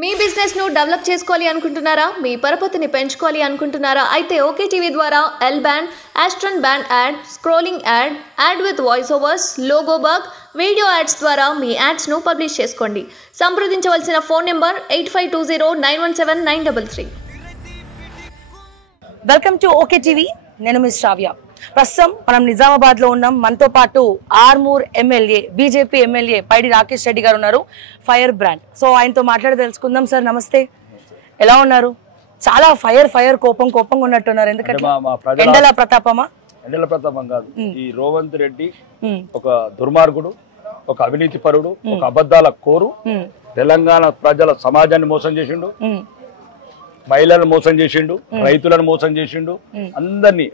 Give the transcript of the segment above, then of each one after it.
మీ business ను develop చేసుకోవాలి అనుకుంటున్నారా? మీ పరపతిని పెంచుకోవాలి అనుకుంటున్నారా? అయితే ఓకే టీవీ ద్వారా ఎల్ బ్యాండ్, ఆస్ట్రన్ band ad, scrolling ad, ad with voice overs, logo bug, video ads ద్వారా మీ యాడ్స్ ను పబ్లిష్ చేసుకోండి. సంప్రదించవలసిన phone number 8520917933. Welcome to OK TV. నేను మిస్ శ్రావ్య. ప్రస్తుతం మనం నిజామాబాద్ లో ఉన్నాం. మనతో పాటు Armoor MLA, BJP MLA Paidi Rakesh Reddy గారు ఉన్నారు, ఫైర్ బ్రాండ్. సో ఆయనతో మాట్లాడి తెలుసుకుందాం. సార్ నమస్తే, ఎలా ఉన్నారు? చాలా ఫైర్ కోపంగా ఉన్నట్టున్నారు. ఎందుకంటే ఎండల ప్రతాపమా? ఎండల ప్రతాపం కాదు. ఈ రేవంత్ రెడ్డి ఒక దుర్మార్గుడు, ఒక అవినీతి పరుడు, ఒక అబద్ధాల కోరు. తెలంగాణ ప్రజల సమాజాన్ని మోసం చేసిండు, మహిళలను మోసం చేసిండు, రైతులను మోసం చేసిండు, అందరినీ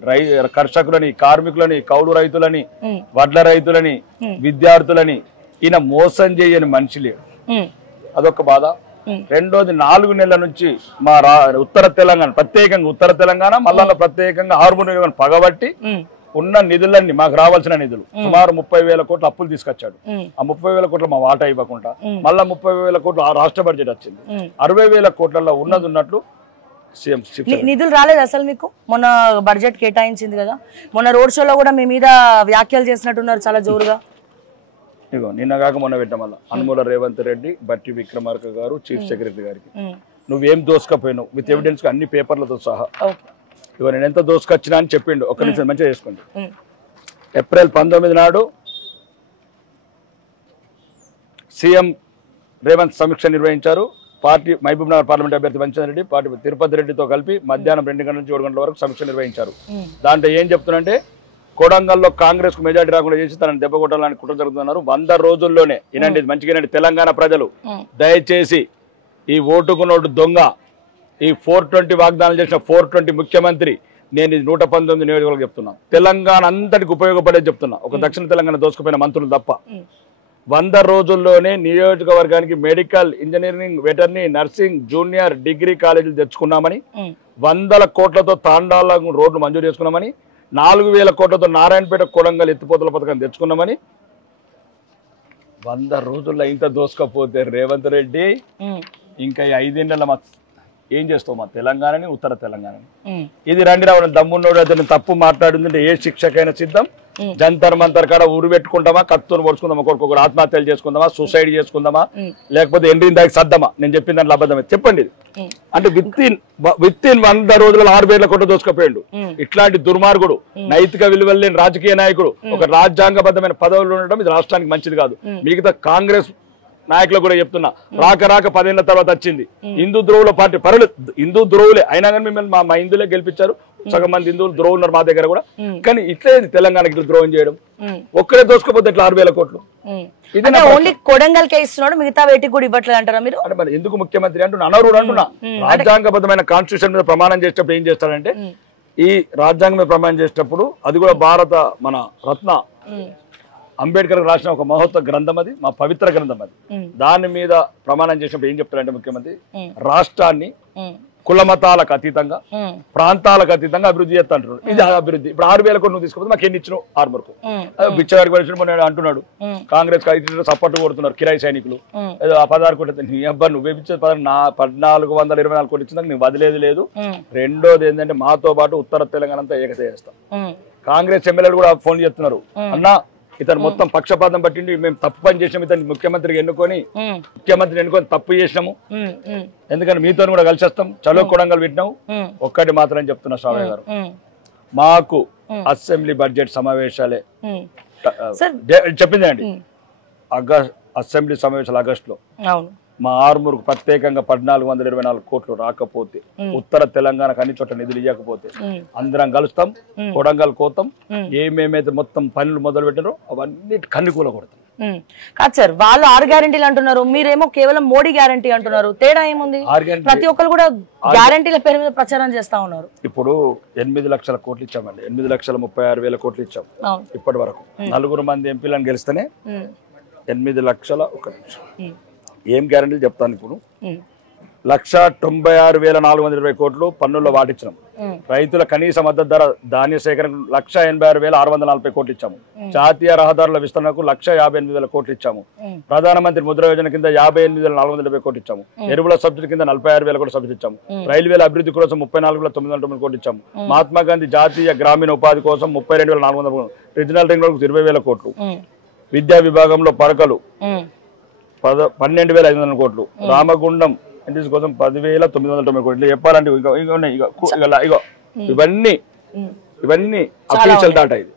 కర్షకులని, కార్మికులని, కౌలు రైతులని, వడ్ల రైతులని, విద్యార్థులని ఈయన మోసం చేయని మనిషి లేడు. అదొక బాధ. రెండోది, 4 నెలల నుంచి మా ఉత్తర తెలంగాణ, ప్రత్యేకంగా ఉత్తర తెలంగాణ, మళ్ళా ప్రత్యేకంగా ఆర్మూర్ పగబట్టి ఉన్న నిధులన్నీ, మాకు రావాల్సిన నిధులు సుమారు 30,000 కోట్లు అప్పులు తీసుకొచ్చాడు. ఆ 30,000 కోట్లు మా వాటా ఇవ్వకుండా మళ్ళా 30,000 కోట్లు ఆ రాష్ట్ర బడ్జెట్ వచ్చింది. 60,000 కోట్లలో ఉన్నది ఉన్నట్లు నిధులు రాలేదు అసలు మీకు. మొన్న బడ్జెట్ కేటాయించింది కదా, మొన్న రోడ్ షోలో కూడా మీ మీద వ్యాఖ్యలు చేసినట్టున్నారు చాలా జోరుగా. ఇగో నిన్న కాక మొన్న పెట్టాం వల్ల అనుమూల రేవంత్ రెడ్డి, బట్టి విక్రమార్క గారు, చీఫ్ సెక్రటరీ గారికి నువ్వేం దోసుకపోయినావు విత్ ఎవిడెన్స్ అన్ని పేపర్లతో సహా. ఇగో నేను ఎంత దోసుకొచ్చినా అని చెప్పిండు. ఒక్క నిమిషం మంచిగా చేసుకోండి. ఏప్రిల్ 19 నాడు సీఎం రేవంత్ సమీక్ష నిర్వహించారు. పార్టీ మహబూబ్ నగర్ పార్లమెంట్ అభ్యర్థి వంచన్ రెడ్డి, పార్టీ తిరుపతి రెడ్డితో కలిపి మధ్యాహ్నం 2 గంటల నుంచి 7 గంటల వరకు సమీక్ష నిర్వహించారు. దాంట్లో ఏం చెప్తున్నంటే, కొడంగల్లో కాంగ్రెస్ కు మెజార్టీ రాకుండా చేసి తనని దెబ్బ కొట్టాలని కుట్ర జరుగుతున్నారు. 100 రోజుల్లోనే వినండి, మంచిగా తెలంగాణ ప్రజలు దయచేసి ఈ ఓటుకు నోటు దొంగ, ఈ 420 వాగ్దానాలు చేసిన 420 ముఖ్యమంత్రి, నేను 119 నియోజకవర్గాలు చెప్తున్నా, తెలంగాణ అంతటికి ఉపయోగపడేది చెప్తున్నా, ఒక దక్షిణ తెలంగాణ దోసుకుపోయిన మంత్రులు తప్ప. 100 రోజుల్లోనే నియోజకవర్గానికి medical, engineering, veterinary, nursing, junior, degree కాలేజీలు తెచ్చుకున్నామని, 100 కోట్లతో తాండాల రోడ్లు మంజూరు చేసుకున్నామని, 4,000 కోట్లతో నారాయణపేట కొడంగల్ ఎత్తిపోతల పథకం తెచ్చుకున్నామని. 100 రోజుల్లో ఇంత దోసుకపోతే రేవంత్ రెడ్డి ఇంకా 5 ఏళ్ళ ఏం చేస్తావు మా తెలంగాణని, ఉత్తర తెలంగాణని? ఇది రండి రావడం దమ్మున్నోడు అతను తప్పు మాట్లాడిందంటే ఏ శిక్షకైనా సిద్ధం. జంతర్ మంతర్ కాడ ఊరు పెట్టుకుంటామా, కత్తును పొడుచుకుందామా, ఒక్కొక్కరు ఆత్మహత్యలు చేసుకుందామా, సూసైడ్ చేసుకుందామా, లేకపోతే ఎండ్రీని దానికి సర్దమా? నేను చెప్పిన దాంట్లో అబద్ధమే చెప్పండి. అంటే విత్ ఇన్ 100 రోజుల్లో 6,000 కోట్లు దోసుకుపోయాడు. ఇట్లాంటి దుర్మార్గుడు, నైతిక విలువలు లేని రాజకీయ నాయకుడు ఒక రాజ్యాంగబద్ధమైన పదవులు ఉండడం ఇది రాష్ట్రానికి మంచిది కాదు. మిగతా కాంగ్రెస్ నాయకులు కూడా చెప్తున్నా, రాక 10 ఏళ్ల తర్వాత వచ్చింది హిందూ ద్రోవుల పార్టీ. పర్లేదు, హిందూ ద్రోవులే అయినా కానీ మిమ్మల్ని మా హిందువులే గెలిపించారు. సగం మంది హిందువులు ద్రోవులు ఉన్నారు మా దగ్గర కూడా. కానీ ఇట్లే తెలంగాణకి ద్రోహం చేయడం, ఒక్కడే దోసుకోపోతే ఇట్లా 6,000 కోట్లు. ఇది ఓన్లీ కొడంగల్కే ఇస్తున్నాడు, మిగతా వేటికి కూడా ఇవ్వట్లేదు అంటారా మీరు? అంటే మరి ఎందుకు ముఖ్యమంత్రి అంటున్నా, అనర్హుడు అంటున్నా. రాజ్యాంగబద్ధమైన కాన్స్టిట్యూషన్ మీద ప్రమాణం చేసేటప్పుడు ఏం చేస్తాడంటే, ఈ రాజ్యాంగం మీద ప్రమాణం చేసేటప్పుడు, అది కూడా భారత మన రత్న అంబేద్కర్ రాసిన ఒక మహోత్తర గ్రంథం, అది మా పవిత్ర గ్రంథం. అది దాని మీద ప్రమాణం చేసినప్పుడు ఏం చెప్తారంటే ముఖ్యమంత్రి, రాష్ట్రాన్ని కులమతాలకు అతీతంగా, ప్రాంతాలకు అతీతంగా అభివృద్ధి చేస్తా అంటున్నాడు. ఇది అభివృద్ధి. ఇప్పుడు 6,000 కోట్లు నువ్వు తీసుకోకపోతే మాకు ఎన్ని ఇచ్చినావు? ఆర్మూర్కు బిచ్చగాడికి వచ్చిన అంటున్నాడు. కాంగ్రెస్ సపోర్ట్ కొడుతున్నారు కిరాయి సైనికులు. 16 కోట్లు నీ అబ్బాయి నువ్వు వేపించేది 1,424 కోట్లు ఇచ్చిందాక నేను వదిలేదు లేదు. రెండోది ఏంటంటే, మాతో పాటు ఉత్తర తెలంగాణ అంతా ఏకత చేస్తాం. కాంగ్రెస్ ఎమ్మెల్యేలు కూడా ఫోన్ చేస్తున్నారు, అన్నా ఇతను మొత్తం పక్షపాతం పట్టిండి, మేము తప్పు పని చేసినాం, ఇతను ముఖ్యమంత్రిని ఎన్నుకొని తప్పు చేసినాము, ఎందుకంటే మీతో కూడా కలిసి వస్తాం, చలో కొడంగల్ పెట్టినాము. ఒక్కటి మాత్రం చెప్తున్నా శ్రావ్య గారు, మాకు అసెంబ్లీ బడ్జెట్ సమావేశాలే చెప్పింది అండి. అసెంబ్లీ సమావేశాలు ఆగస్టులో మా ఆర్మూర్కు ప్రత్యేకంగా 1,424 కోట్లు రాకపోతే, ఉత్తర తెలంగాణకు అన్ని చోట్ల నిధులు ఇవ్వకపోతే అందరం కలుస్తాం, కొడంగల్ కోతాం, ఏమేమైతే మొత్తం పనులు మొదలు పెట్టారో అవన్నీ కన్నుకూల కొడతాం. కాదు సార్, వాళ్ళు 6 గ్యారెంటీలు అంటున్నారు, మీరేమో కేవలం మోడీ గ్యారెంటీ అంటున్నారు. తేడా ఏముంది? ప్రతి ఒక్కరు కూడా గ్యారెంటీల పేరు మీద ప్రచారం చేస్తా ఉన్నారు. ఇప్పుడు 8 లక్షల కోట్లు ఇచ్చామండి, 8,36,000 కోట్లు ఇచ్చాం ఇప్పటి వరకు. 4 మంది ఎంపీలను గెలిస్తేనే 8 లక్షల. 1 నిమిషం, ఏం గ్యారెంటీలు చెప్తాను. ఇప్పుడు 1,96,420 కోట్లు పన్నుల్లో వాటిచ్చినాం. రైతుల కనీస మద్దతు ధర ధాన్య సేకరణకు 1,86,640 కోట్లు ఇచ్చాము. జాతీయ రహదారుల విస్తరణకు 1,58,000 కోట్లు ఇచ్చాము. ప్రధానమంత్రి ముద్ర యోజన కింద 58,470 కోట్లు ఇచ్చాము. ఎరువుల సబ్సిడీ కింద 46,000 కోట్లు సబ్సిడీ ఇచ్చాము. రైల్వేల అభివృద్ధి కోసం 34,990 కోట్లు ఇచ్చాము. మహాత్మా గాంధీ జాతీయ గ్రామీణ ఉపాధి కోసం 32,400 కోట్లు. రీజనల్ రింగ్ రోడ్కు 20,000 కోట్లు. విద్యా విభాగంలో పరకలు 12,500 కోట్లు. రామగుండం ఎన్టీసీ కోసం 10,990 కోట్లు. చెప్పాలంటే ఇగో ఇవన్నీ అఫీషియల్ డాటా ఇది.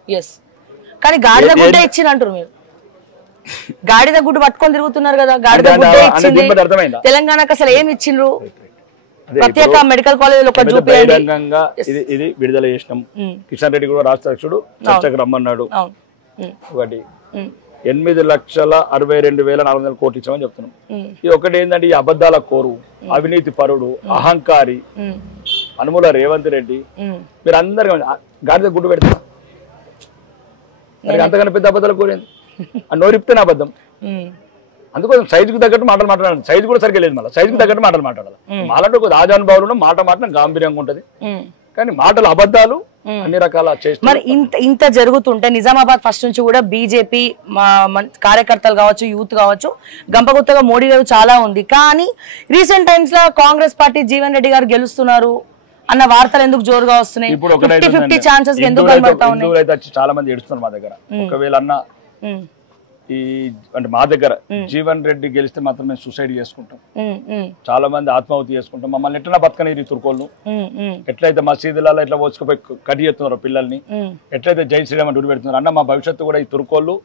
కానీ గాడిద గుడ్డ ఇచ్చింది అంటారు మీరు. గాడిద గుడ్డు పట్టుకొని తిరుగుతున్నారు కదా, గాడిద గుడ్డ ఇచ్చింది. తెలంగాణకు అసలు ఏమి ఇచ్చిండ్రు? ప్రత్యేక మెడికల్ కాలేజ్ ఇది విడుదల చేసినాం. కిషన్ రెడ్డి కూడా రాష్ట్ర అధ్యక్షుడు చర్చకు రమ్మన్నాడు. ఒకటి 8,62,400 కోట్లు ఇచ్చామని చెప్తున్నాం. ఇది ఒకటి ఏంటంటే ఈ అబద్ధాల కోరు, అవినీతి పరుడు, అహంకారి అనుమూల రేవంత్ రెడ్డి. మీరు అందరు గాడిద గుడ్డు పెడతారా? అంతకన్నా పెద్ద అబద్ధాల కోరేంది? నోరిపితేనే అబద్ధం. అందుకోసం సైజుకు తగ్గట్టు మాటలు మాట్లాడాలి. సైజు కూడా సరిగ్గా లేదు, మళ్ళీ సైజుకు తగ్గట్టు మాటలు మాట్లాడాలి. మాట్లాడే ఒక రాజానుభావులు మాట గాంభీర్యంగా ఉంటది, కానీ మాటలు అబద్ధాలు అన్ని రకాల చేస్తారు. మరి ఇంత జరుగుతుంటే నిజామాబాద్ ఫస్ట్ నుంచి కూడా బీజేపీ కార్యకర్తలు కావచ్చు, యూత్ కావచ్చు, గంపగుత్తగా మోడీ గారు చాలా ఉంది. కానీ రీసెంట్ టైమ్స్ లో కాంగ్రెస్ పార్టీ జీవన్ రెడ్డి గారు గెలుస్తున్నారు అన్న వార్తలు ఎందుకు జోరుగా వస్తున్నాయి? 50-50 ఛాన్సెస్ ఎందుకు కనబడతా ఉన్నాయి? చాలా మంది ఏడుస్తున్నారు మా దగ్గర. ఒకవేళ అన్న ఈ అంటే మా దగ్గర జీవన్ రెడ్డి గెలిస్తే మాత్రం మేము సూసైడ్ చేసుకుంటాం, చాలా మంది ఆత్మాహుతి చేసుకుంటాం. మమ్మల్ని ఎట్లా బతకని తుర్కోళ్ళు ఎట్లయితే మసీదులలో ఇట్లా వచ్చుకుపోయి కడి చేస్తున్నారు పిల్లల్ని, ఎట్లయితే జై శ్రీరామ్ డుడి పెడుతున్నారు అన్న, మా భవిష్యత్తు కూడా ఈ తుర్కోళ్ళు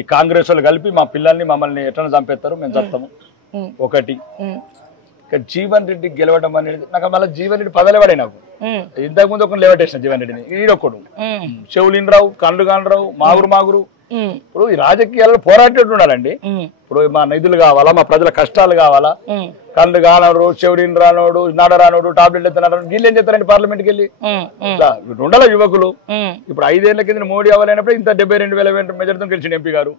ఈ కాంగ్రెస్ వాళ్ళు కలిపి మా పిల్లల్ని మమ్మల్ని ఎట్లా చంపేస్తారు, మేము చస్తాము. ఒకటి జీవన్ రెడ్డి గెలవడం అనేది నాకు మళ్ళీ జీవన్ రెడ్డి పదలే పడే. నాకు ఇంతకు ముందు ఒక లేవటేసిన జీవన్ రెడ్డిని, ఈడొక్కడు చెవులిన్ రావు, కళ్ళు కానరావు, మాగురు. ఇప్పుడు ఈ రాజకీయాల్లో పోరాటేట్టు ఉండాలండి. ఇప్పుడు మా నిధులు కావాలా, మా ప్రజల కష్టాలు కావాలా, కళ్ళు కానరు, చెవుడిని రానోడు, నాడ రానోడు, టాబ్లెట్లు ఎత్తున్నాడు, వీళ్ళు ఏం చేస్తారండి పార్లమెంట్కి వెళ్ళి? ఉండాల యువకులు. ఇప్పుడు 5 ఏళ్ల కింద మోడీ అవ్వలేనప్పుడు ఇంత 72,000 మెజార్టీతో గెలిచిన ఎంపీ గారు.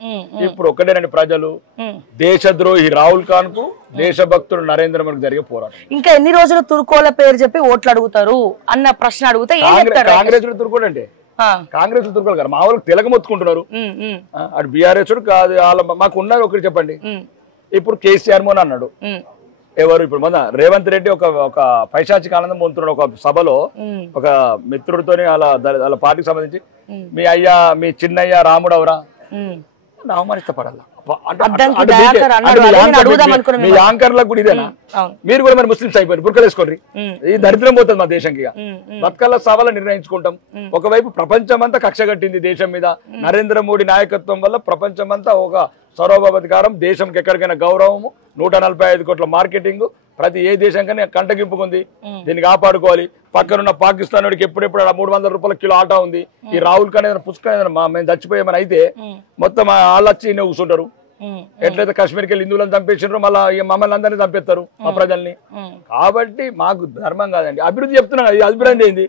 ఇప్పుడు ఒక్కటేనండి, ప్రజలు దేశద్రోహి రాహుల్ ఖాన్ కు దేశభక్తుడు నరేంద్ర మోడీ జరిగే పోరాటం. ఇంకా ఎన్ని రోజులు తుర్కోల పేరు చెప్పి ఓట్లు అడుగుతారు అన్న ప్రశ్న అడుగుతా. కాంగ్రెస్ తుర్కోడు అంటే కాంగ్రెస్ తుర్కోలు గారు మా వాళ్ళకి తెలగ మొత్తుకుంటున్నారు. అటు బీఆర్ఎస్ కాదు, మాకు ఉన్నారు. ఒకటి చెప్పండి, ఇప్పుడు కేసీఆర్ మోన్ అన్నాడు, ఎవరు ఇప్పుడు మొన్న రేవంత్ రెడ్డి ఒక పైశాచిక ఆనందం పొందుతున్నాడు ఒక సభలో ఒక మిత్రుడితోని వాళ్ళ పార్టీకి సంబంధించి, మీ చిన్నయ్య రాముడు అవరా అవమానిస్తపడాల. మీ యాంకర్లకు కూడా ఇదేనా? మీరు కూడా మరి ముస్లింస్ అయిపోయారు, బుర్కలు వేసుకోండి. ఈ దరిద్రం పోతుంది మా దేశంకి. బతకాల సవాళ్ళ నిర్ణయించుకుంటాం. ఒకవైపు ప్రపంచమంతా కక్ష కట్టింది దేశం మీద. నరేంద్ర మోడీ నాయకత్వం వల్ల ప్రపంచమంతా ఒక సర్వోపధికారం, దేశంకి ఎక్కడికైనా గౌరవము, 145 కోట్ల మార్కెటింగ్, ప్రతి ఏ దేశం కానీ కంటగింపుకుంది. దీన్ని కాపాడుకోవాలి. పక్కనున్న పాకిస్తాన్ వాడికి ఎప్పుడెప్పుడు 300 రూపాయల కిలో ఆటా ఉంది. ఈ రాహుల్ ఖాన్ ఏదైనా పుస్తకం ఏదైనా మేము చచ్చిపోయామని అయితే మొత్తం వాళ్ళు వచ్చి కూర్చుంటారు. ఎట్లయితే కాశ్మీర్కి వెళ్ళి హిందువులను చంపేసినారో మళ్ళీ మమ్మల్ని అందరినీ చంపేస్తారు, మా ప్రజల్ని. కాబట్టి మాకు ధర్మం కాదండి, అభివృద్ధి చెప్తున్నా. అభివృద్ధి ఏంది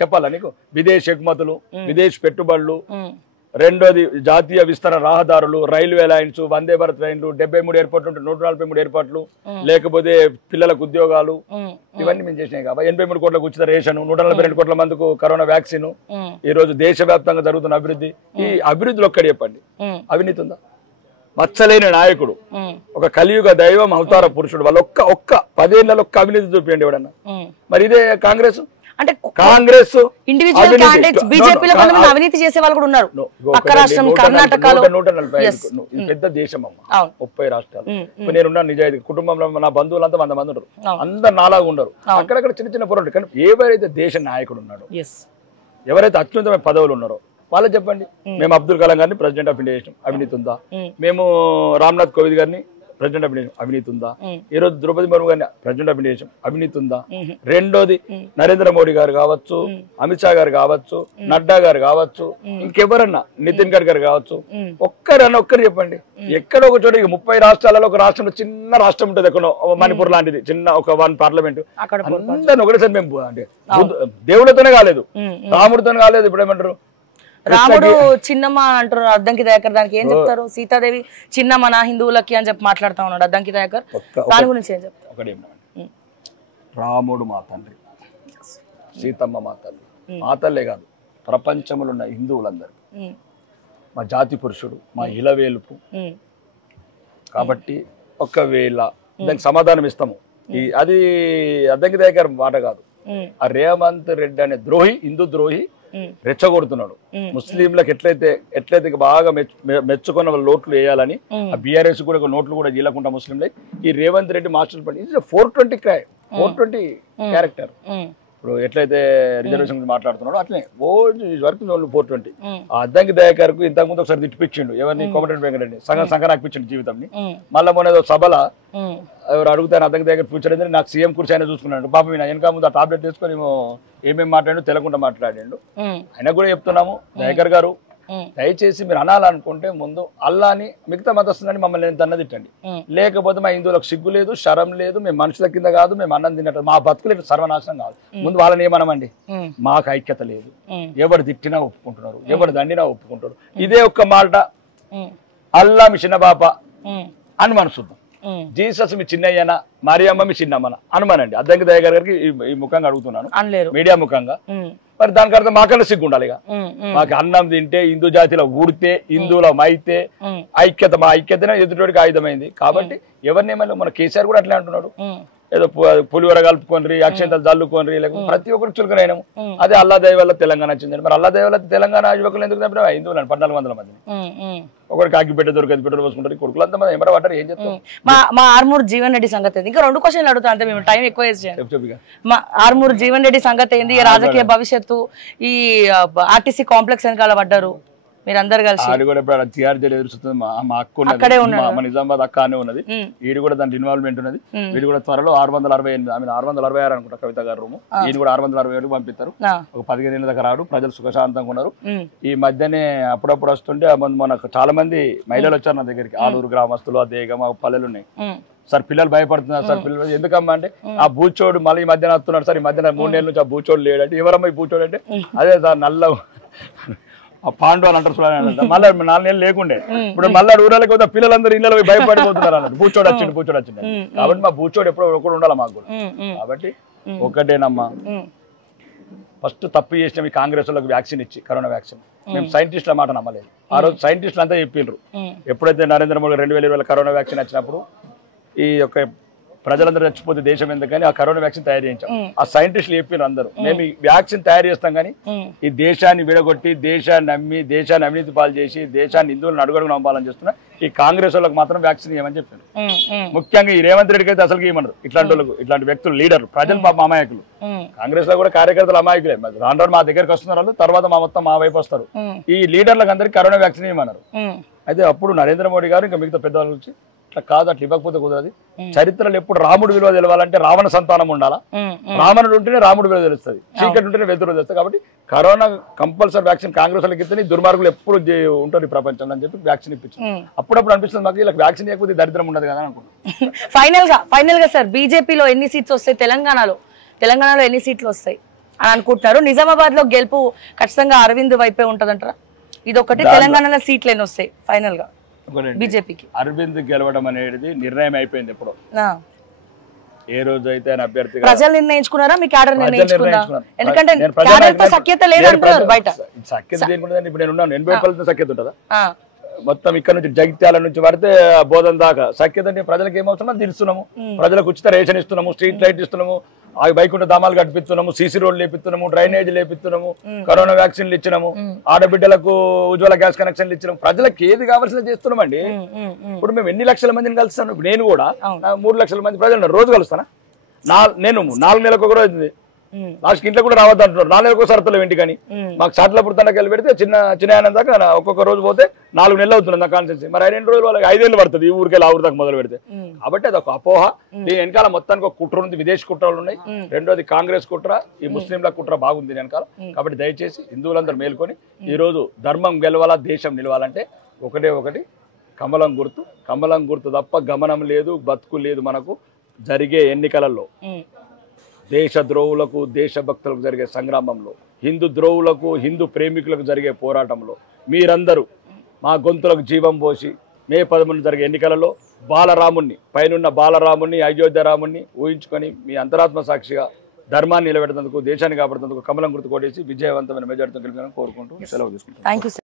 చెప్పాలా నీకు? విదేశీ ఎగుమతులు, విదేశీ పెట్టుబడులు, రెండోది జాతీయ విస్తరణ రహదారులు, రైల్వే లైన్స్, వందే భారత్ ట్రైన్లు, 73 ఎయిర్పోర్ట్లు ఉంటే 143 ఎయిర్పోర్ట్లు, లేకపోతే పిల్లలకు ఉద్యోగాలు, ఇవన్నీ మేము చేసినాయి. కాబట్టి 83 కోట్లకు ఉచిత రేషన్, 142 కోట్ల మందికి కరోనా వ్యాక్సిన్. ఈ రోజు దేశవ్యాప్తంగా జరుగుతున్న అభివృద్ధి. ఈ అభివృద్ధిలో ఒక్కటి చెప్పండి, అవినీతి ఉందా? మచ్చలేని నాయకుడు, ఒక కలియుగ దైవం, అవతార పురుషుడు, వాళ్ళు ఒక్క 10 ఏళ్లలో ఒక్క అవినీతి చూపించండి ఎవడన్నా. మరి ఇదే కాంగ్రెస్ అంటే కాంగ్రెస్ ఇండివిజువల్ క్యాండిడేట్స్ బీజేపీలో కొంతమంది అవినీతి చేసే వాళ్ళు కూడా ఉన్నారు. పక్క రాష్ట్రం కర్ణాటకలో 145 పెద్ద దేశం అమ్మ, 30 రాష్ట్రాలు. ఇప్పుడు నేనున్నా నిజాయితీ కుటుంబంలో నా బంధువులంతా 100 మంది ఉంటారు, అందరు నాలాగా ఉండరు. అక్కడక్కడ చిన్న చిన్న పొరలు. కానీ ఎవరైతే దేశ నాయకుడు ఉన్నాడో, ఎవరైతే అత్యున్నతమైన పదవులు ఉన్నారో వాళ్ళు చెప్పండి. మేము అబ్దుల్ కలాం గారిని ప్రెసిడెంట్ ఆఫ్ ఇండియా చేసినాం, అవినీతి ఉందా? మేము రామ్నాథ్ కోవింద్ గారిని ప్రెసిడెంట్ ఆఫ్ ఇండియా, అవినీతి ఉందా? ఈ రోజు ద్రౌపది ముర్ము గారిని ప్రెసిడెంట్ ఆఫ్ ఇండియా, అవినీతి ఉందా? రెండోది నరేంద్ర మోడీ గారు కావచ్చు, అమిత్ షా గారు కావచ్చు, నడ్డా గారు కావచ్చు, ఇంకెవరన్నా నితిన్ గడ్కరీ కావచ్చు, ఒక్కరు చెప్పండి. ఎక్కడ ఒక చోట 30 రాష్ట్రాలలో ఒక రాష్ట్రంలో చిన్న రాష్ట్రం ఉంటుంది, ఎక్కడో మణిపూర్ లాంటిది చిన్న ఒక 1 పార్లమెంట్, అందరిని ఒకటేసారి మేము అంటే దేవుళ్ళతోనే కాలేదు, రాముడితోనే కాలేదు, ఇప్పుడు ఏమంటారు రాముడు చిన్నమ్మ అంటారు అద్దంకి దయాకర్, దానికి ఏం చెప్తారు? సీతాదేవి చిన్నమ్మన హిందువులకి అని చెప్పి మాట్లాడుతా ఉన్నాడు అద్దంకి దయాకర్, దాని గురించి ఏం చెప్తారు? ఒకటి రాముడు మా తండ్రి, సీతమ్మ మా తల్లి, మా తల్లే కాదు ప్రపంచంలో ఉన్న హిందువులందరూ మా జాతి పురుషుడు, మా ఇలవేలుపు. కాబట్టి ఒకవేళ దానికి సమాధానం ఇస్తాము. అది అద్దంకి దయాకర్ మాట కాదు, ఆ రేవంత్ రెడ్డి అనే ద్రోహి, హిందూ ద్రోహి రెచ్చగొడుతున్నాడు. ముస్లింలకు ఎట్లయితే బాగా మెచ్చుకున్న లోట్లు వేయాలని ఆ బీఆర్ఎస్ కూడా నోట్లు కూడా చీలకుండా ముస్లింలే ఈ రేవంత్ రెడ్డి మాస్టర్ పని 420 క్యారెక్టర్. ఇప్పుడు ఎట్లయితే రిజర్వేషన్ గురించి మాట్లాడుతున్నాడో అట్లనే వర్క్ 420. ఆ అద్దంకి దయాకర్ కు ఇంతకుముందు ఒకసారి తిట్టిపించిండు ఎవరిని, కోమటిరెడ్డి వెంకటరెడ్డి సగం ఆకిపించిండు జీవితంని. మళ్ళీ మొన్న సభల ఎవరు అడుగుతాను అద్దంకి దయాకర్ ఫ్యూచర్ ఏంటంటే నాకు సీఎం కుర్చీ ఆయన చూసుకున్నాడు. పాపం ఈయన వెనక ముందు ఆ టాబ్లెట్ తీసుకొని ఏమేమి మాట్లాడు తెలకుండా మాట్లాడిండు. ఆయన కూడా చెప్తున్నాము, దయాకర్ గారు దయచేసి మీరు అనాలనుకుంటే ముందు అల్లాని మిగతా మతస్థులని మమ్మల్ని ఎంత తిట్టండి, లేకపోతే మా హిందువులకు సిగ్గు లేదు, శరం లేదు, మేము మనుషుల కింద కాదు, మేము అన్నం తిన్నట్టు మా బతుకులు సర్వనాశనం కాదు. ముందు వాళ్ళని ఏమనమండి, మాకు ఐక్యత లేదు, ఎవరు తిట్టినా ఒప్పుకుంటున్నారు, ఎవరు దండినా ఒప్పుకుంటారు. ఇదే ఒక్క మాట అల్లా మీ చిన్న బాప అని మనసుద్దాం, జీసస్ మీ చిన్నయ్యనా, మరియమ్మ మీ చిన్నమ్మన అనుమానండి. అద్దంకి దయాకర్ గారికి ఈ ముఖంగా అడుగుతున్నాను, మీడియా ముఖంగా. మరి దానికి అర్థం మాకన్నా సిగ్గు ఉండాలి. మాకు అన్నం తింటే, హిందూ జాతిలో ఊడితే, హిందువులం అయితే ఐక్యత, మా ఐక్యతనే ఎదుటివాడికి ఆయుధమైంది. కాబట్టి ఎవరిని ఏమైనా మన కేసీఆర్ కూడా అట్లే అంటున్నాడు, ఏదో పులివర కలుపుకొని అక్షంతలు జల్లుకొని, లేకపోతే ప్రతి ఒక్కరికి చులకనైనాము. అదే అల్లా దయ వల్ల తెలంగాణ వచ్చిందండి. మరి అల్లా దయ వల్ల తెలంగాణ యువకులు ఎందుకు తప్పినా హిందువులు 1400 మంది, ఒకరికి అగ్గిపెట్ట దొరికేది పెట్రోల్ పోసుకుంటారు, కొడుకులు అంతా మంది ఎవరో పడ్డారు. ఏం చెప్తాం? మా ఆర్మూర్ జీవన్ రెడ్డి సంగతి ఇంకా 2 క్వశ్చన్లు అడుగుతా, అంటే మేము టైం ఎక్కువ మా ఆర్మూర్ జీవన్ రెడ్డి సంగతి ఏంది, రాజకీయ భవిష్యత్తు, ఈ ఆర్టీసీ కాంప్లెక్స్ వెనకాల పడ్డారు మీరందరు కలిసి. మా అక్క ఉన్నది, మా నిజామాబాద్ అక్క అనే ఉన్నది, వీడు కూడా దాంట్లో ఇన్వాల్వ్మెంట్ ఉన్నది. వీడు కూడా త్వరలో 668, ఆమె 666 అనుకుంటా కవిత గారు రూము, ఈయన కూడా 667 పంపిస్తారు. ఒక 15 ఏళ్ళ దాకా రాడు, ప్రజలు సుఖశాంతంగా ఉన్నారు. ఈ మధ్యనే అప్పుడప్పుడు వస్తుంటే మనకు చాలా మంది మహిళలు వచ్చారు నా దగ్గరికి, ఆలూరు గ్రామస్తులు, అదేగా మా పల్లెలు ఉన్నాయి. సార్ పిల్లలు భయపడుతున్నారు సార్, పిల్లలు ఎందుకమ్మా అంటే ఆ బూచోడు మళ్ళీ ఈ మధ్యన వస్తున్నాడు సార్, ఈ మధ్యన 3 నెలల నుంచి ఆ బూచోడు లేడంటే. ఎవరమ్మా ఈ బూచోడు అంటే అదే సార్ నల్ల ఆ పాండు అని అంటారు చూడాలి. మళ్ళీ 4 నెలలు లేకుండే, ఇప్పుడు మళ్ళీ ఊరాలకు పోతే పిల్లలందరూ ఇళ్ళలో భయపడిపోతున్నారు అన్నారు, బూచోడు వచ్చిండు. కాబట్టి మా బూచోడు ఎప్పుడో ఒకటి ఉండాలి మాకు కూడా. కాబట్టి ఒకటేనమ్మా, ఫస్ట్ తప్పు చేసిన ఈ కాంగ్రెస్ వాళ్ళకి వ్యాక్సిన్ ఇచ్చి, కరోనా వ్యాక్సిన్, మేము సైంటిస్టుల మాట నమ్మలేదు. ఆ రోజు సైంటిస్టులు అంతా చెప్పిండ్రు. ఎప్పుడైతే నరేంద్ర మోడీ 2020 కరోనా వ్యాక్సిన్ వచ్చినప్పుడు ఈ యొక్క ప్రజలందరూ చచ్చిపోతే దేశం ఎందుకని ఆ కరోనా వ్యాక్సిన్ తయారు చేయించాం. ఆ సైంటిస్టులు చెప్పినారు అందరూ, మేము ఈ వ్యాక్సిన్ తయారు చేస్తాం కానీ ఈ దేశాన్ని విడగొట్టి, దేశాన్ని నమ్మి, దేశాన్ని అవినీతి పాలు చేసి, దేశాన్ని హిందువులను అడుగడుగు నమ్మాలని చేస్తున్నా ఈ కాంగ్రెస్ వాళ్ళకి మాత్రం వ్యాక్సిన్ ఇవ్వమని చెప్పారు. ముఖ్యంగా ఈ రేవంత్ రెడ్డికి అయితే అసలు ఇవ్వమన్నారు. ఇట్లాంటి వాళ్ళకు, ఇట్లాంటి వ్యక్తులు, లీడర్లు, ప్రజలు పాప అమాయకులు. కాంగ్రెస్ లో కూడా కార్యకర్తలు అమాయకులే, రాను మా దగ్గరకు వస్తున్నారు వాళ్ళు, తర్వాత మొత్తం మా వైపు వస్తారు. ఈ లీడర్లకు అందరికీ కరోనా వ్యాక్సిన్ ఇవ్వమన్నారు. అయితే అప్పుడు నరేంద్ర మోడీ గారు ఇంకా మిగతా పెద్దవాళ్ళు వచ్చి అట్లా కాదు, అట్లా ఇవ్వకపోతే కుదరదు. చరిత్రలో ఎప్పుడు రాముడు విలువ తెలవాలంటే రావణ సంతానం ఉండాలా, రావణుడు ఉంటేనే రాముడు విలువ తెలుస్తుంది, చీకటి ఉంటేనే వెలుతురు తెలుస్తుంది. కాబట్టి కరోనా కంపల్సరీ వ్యాక్సిన్ కాంగ్రెస్ వాళ్ళకి ఇస్తే దుర్మార్గులు ఎప్పుడు ఉంటుంది ప్రపంచంలో అని చెప్పి వ్యాక్సిన్ ఇప్పించింది. అప్పుడప్పుడు అనిపిస్తుంది మాకు ఇలా వ్యాక్సిన్ ఇవ్వకపోతే దరిద్రం ఉండదు కదా అనుకుంటున్నాను. ఫైనల్ గా సార్, బీజేపీలో ఎన్ని సీట్స్ వస్తాయి, తెలంగాణలో ఎన్ని సీట్లు వస్తాయి అని అనుకుంటున్నారు? నిజామాబాద్ లో గెలుపు ఖచ్చితంగా అరవింద్ వైపే ఉంటదంటారా? ఇదొకటి, తెలంగాణలో సీట్లు ఎన్ని వస్తాయి ఫైనల్ గా బీజేపీకి? అరవింద్ గెలవడం అనేది నిర్ణయం అయిపోయింది ఎప్పుడో. ఏ రోజు అయితే ఆయన అభ్యర్థి ప్రజలు నిర్ణయించుకున్నారా, మీ క్యాడర్ నిర్ణయించుకున్నారా? ఎందుకంటే క్యాడర్తో సఖ్యత లేదంటున్నారు బయట. సఖ్యత దేనికుంటుందండి? ఇప్పుడు నేను ఉన్నాను, 80 సఖ్యత ఉంటుందా? మొత్తం ఇక్కడ నుంచి జగిత్యాల నుంచి పడితే బోధన దాకా సఖ్యత అంటే ప్రజలకు ఏమవుతుందో తెలుస్తున్నాము. ప్రజలకు ఉచిత రేషన్ ఇస్తున్నాము, స్ట్రీట్ లైట్ ఇస్తున్నాము, వైకుంఠ ధామాలు కట్టిస్తున్నాము, సీసీ రోడ్లు లేపిస్తున్నాము, డ్రైనేజ్ లేపిస్తున్నాము, కరోనా వ్యాక్సిన్లు ఇచ్చినాము, ఆడబిడ్డలకు ఉజ్వల గ్యాస్ కనెక్షన్లు ఇచ్చినాము. ప్రజలకు ఏది కావాల్సిన చేస్తున్నామండి. ఇప్పుడు మేము ఎన్ని లక్షల మందిని కలుస్తాను? నేను కూడా 3 లక్షల మంది ప్రజలు రోజు కలుస్తానా? నేను 4 నెలలకు ఒక రోజు లాస్ట్ ఇంట్లో కూడా రావద్దు అంటున్నారు. 4 నెలలకు సరతలేవు ఇంటి కానీ మాకు చాట్లప్పుడు తనకి వెళ్ళి పెడితే చిన్న దాకా ఒక్కొక్క రోజు పోతే 4 నెలలు అవుతుంది నా కాన్సెన్సీ. మరి 2 రోజులు వాళ్ళకి 5 ఏళ్ళు పడుతుంది ఈ ఊరికే ఆ ఊరు దాకా మొదలు పెడితే. కాబట్టి అది ఒక అపోహ. దీని వెనకాల మొత్తానికి ఒక కుట్ర ఉంది, విదేశీ కుట్రలు ఉన్నాయి. రెండోది కాంగ్రెస్ కుట్ర, ఈ ముస్లింల కుట్ర బాగుంది వెనకాల. కాబట్టి దయచేసి హిందువులందరూ మేల్కొని ఈరోజు ధర్మం గెలవాలా, దేశం నిలవాలంటే ఒకటి కమలం గుర్తు. కమలం గుర్తు తప్ప గమనం లేదు, బతుకు లేదు. మనకు జరిగే ఎన్నికలలో దేశద్రోహులకు, దేశభక్తులకు జరిగే సంగ్రామంలో హిందూ ద్రోవులకు హిందూ ప్రేమికులకు జరిగే పోరాటంలో మీరందరూ మా గొంతులకు జీవం పోసి మే 11 జరిగే ఎన్నికలలో బాలరాముణ్ణి పైనున్న బాలరాముణ్ణి అయోధ్య రాముణ్ణి ఊహించుకొని మీ అంతరాత్మ సాక్షిగా ధర్మాన్ని నిలబెట్టేందుకు దేశాన్ని కాపాడుతందుకు కమలం గుర్తు కొట్టేసి విజయవంతమైన మెజార్టీతో గెలిపాలని కోరుకుంటూ సెలవు తీసుకుంటాను. Thank you.